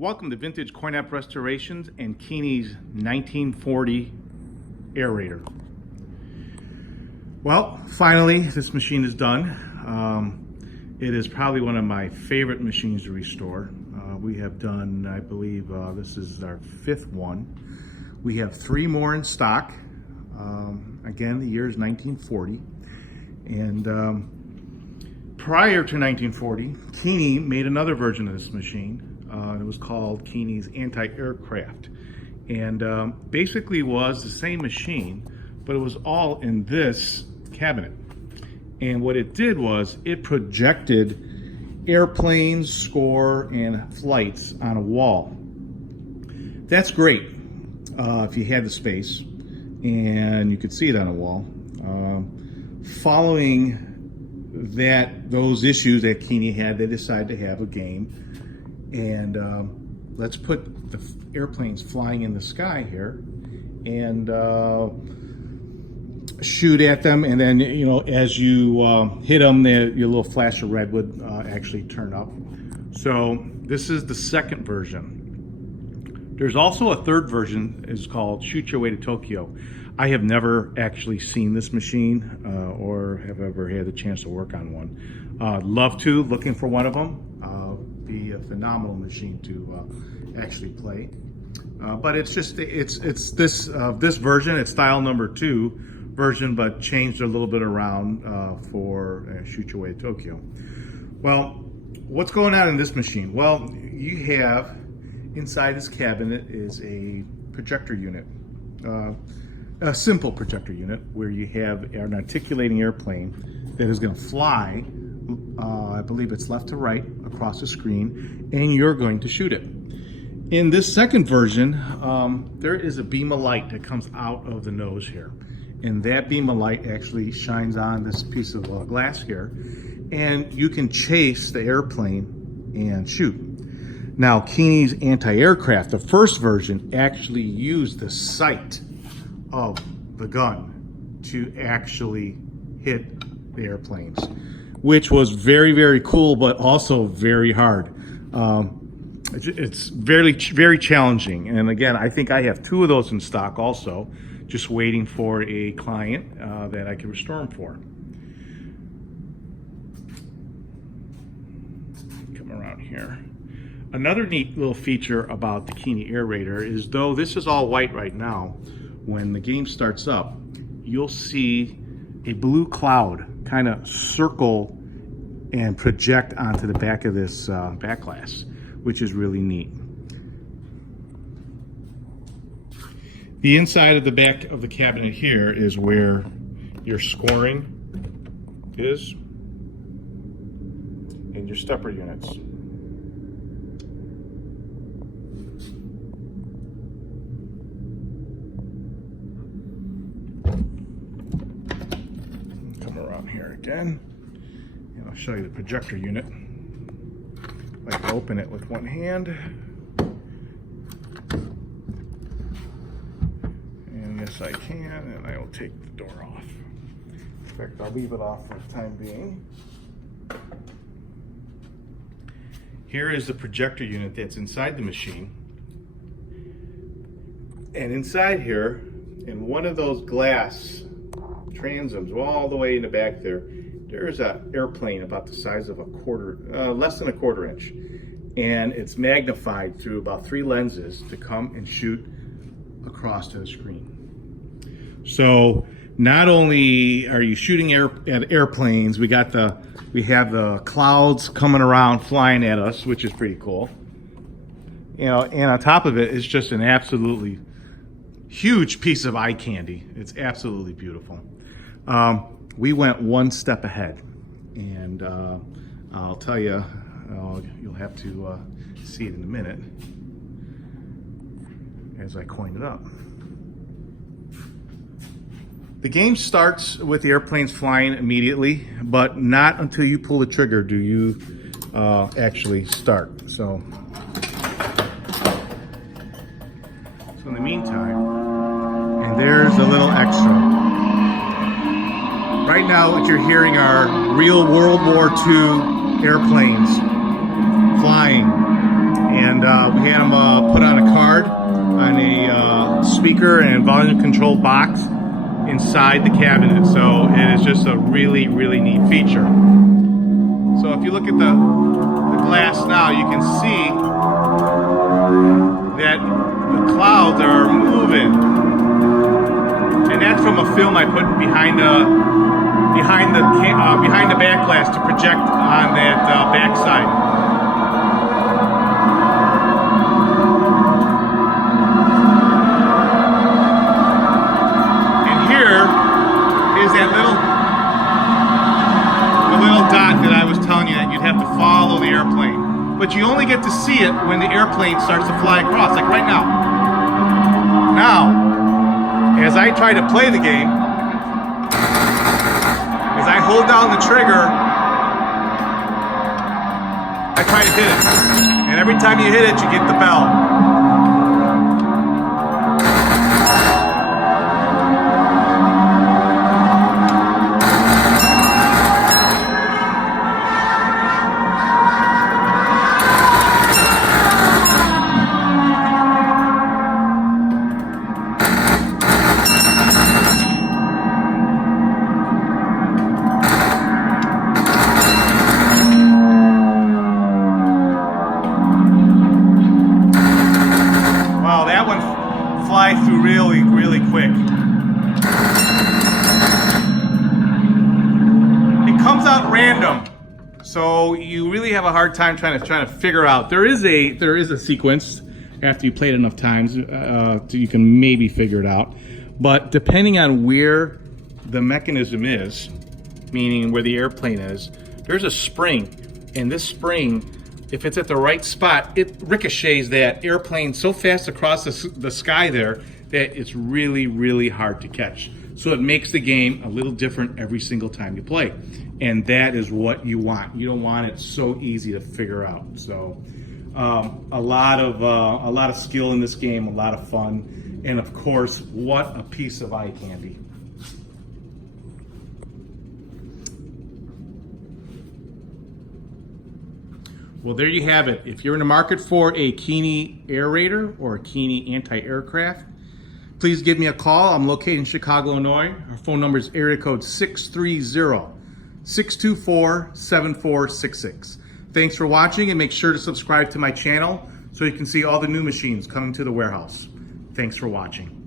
Welcome to Vintage Coin-Op Restorations and Keeney's 1940 Air Raider. Well, finally, this machine is done. It is probably one of my favorite machines to restore. We have done, I believe, this is our fifth one. We have three more in stock. Again, the year is 1940. And prior to 1940, Keeney made another version of this machine. It was called Keeney's Anti-Aircraft, and basically was the same machine, but it was all in this cabinet. And what it did was it projected airplanes, score, and flights on a wall. That's great if you had the space and you could see it on a wall. Following those issues that Keeney had, they decided to have a game. And let's put the airplanes flying in the sky here and shoot at them. And then, you know, as you hit them, your little flash of red would actually turn up. So this is the second version. There's also a third version. It's called Shoot Your Way to Tokyo. I have never actually seen this machine or have ever had the chance to work on one. Love to, looking for one of them. Be a phenomenal machine to actually play, but it's just it's this version. It's style number 2 version, but changed a little bit around for Shoot Your Way to Tokyo. Well, what's going on in this machine? Well, you have inside this cabinet is a projector unit, a simple projector unit where you have an articulating airplane that is going to fly. I believe it's left to right across the screen, and you're going to shoot it. In this second version, there is a beam of light that comes out of the nose here, and that beam of light actually shines on this piece of glass here, and you can chase the airplane and shoot. Now, Keeney's Anti-Aircraft, the first version, actually used the sight of the gun to actually hit the airplanes, which was very, very cool, but also very hard. It's very, very challenging. And again, I think I have 2 of those in stock also, just waiting for a client that I can restore them for. Come around here. Another neat little feature about the Keeney Air Raider is, though this is all white right now, when the game starts up, you'll see a blue cloud kind of circle and project onto the back of this back glass, which is really neat. The inside of the back of the cabinet here is where your scoring is and your stepper units. Here again, and I'll show you the projector unit. I can open it with one hand, and yes I can, and I will take the door off. In fact, I'll leave it off for the time being. Here is the projector unit that's inside the machine, and inside here, in one of those glass transoms all the way in the back there's an airplane about the size of less than a quarter inch, and it's magnified through about 3 lenses to come and shoot across to the screen. So not only are you shooting at airplanes, we have the clouds coming around flying at us, which is pretty cool. You know, and on top of it, it's just an absolutely huge piece of eye candy. It's absolutely beautiful. We went one step ahead, and I'll tell you, you'll have to see it in a minute as I coin it up. The game starts with the airplanes flying immediately, but not until you pull the trigger do you actually start. So in the meantime, and there's a little extra. Right now, what you're hearing are real World War II airplanes flying, and we We had them put on a card on a speaker and volume controlled box inside the cabinet. So it is just a really, really neat feature. So if you look at the glass now, you can see that the clouds are moving. And that's from a film I put behind the back glass to project on that back side. Dot that I was telling you that you'd have to follow the airplane, but you only get to see it when the airplane starts to fly across, like right now. Now, as I try to play the game, as I hold down the trigger, I try to hit it, and every time you hit it, you get the bell. Fly through really, really quick. It comes out random, so you really have a hard time trying to figure out. There is a sequence after you play it enough times, you can maybe figure it out. But depending on where the mechanism is, meaning where the airplane is, there's a spring, and this spring, if it's at the right spot, it ricochets that airplane so fast across the sky there that it's really, really hard to catch. So it makes the game a little different every single time you play. And that is what you want. You don't want it so easy to figure out. So a lot of skill in this game, a lot of fun. And of course, what a piece of eye candy. Well, there you have it. If you're in the market for a Keeney Air Raider or a Keeney anti-aircraft, please give me a call. I'm located in Chicago, Illinois. Our phone number is area code 630-624-7466. Thanks for watching, and make sure to subscribe to my channel so you can see all the new machines coming to the warehouse. Thanks for watching.